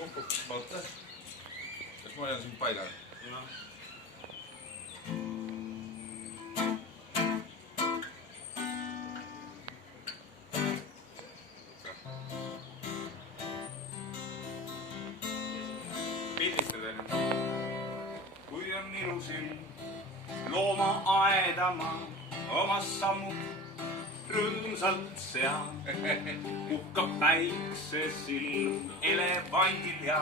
Vaata. Kas ma ajan sind paigale? Pildistada. Kui on ilusin loomaaeda ma oma sammud rõõmsalt sean. Puhkab päiksesilm elevandil ja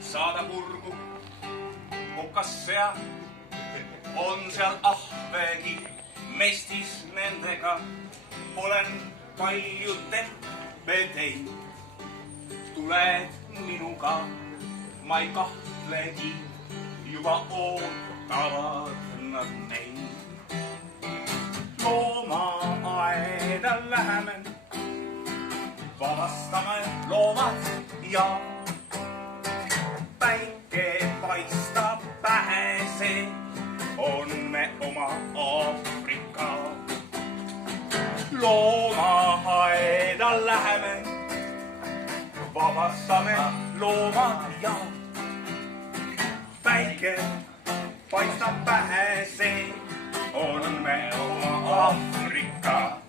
saada kurgu kokas seal. On seal ahvegi mestis nendega. Olen palju teppe teid. Tuled minuga, ma ei kahtlegi. Juba ootavad nad neid. Loomaaeda läheme, vabastame loomad ja päike paistab pähe, see on me oma Aafrika. Loomaaeda läheme, vabastame loomad ja päike paistab pähe, see on me oma Aafrika.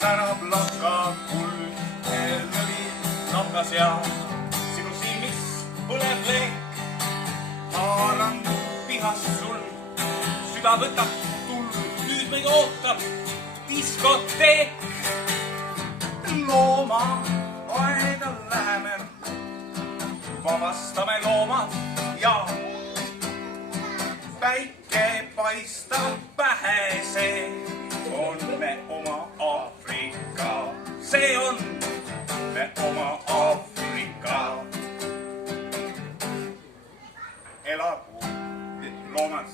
Särab lakab kuld, lõvi nokkas ja sinu silmis põleb leek. Haaran pihas sul, süda võtab tuld, nüüd meid ootab diskoteek. Loomaaeda läheme, vabastame loomad ja päike paistab pähe, see on me oma Aafrika. See on me oma Aafrika. Elagu loomad.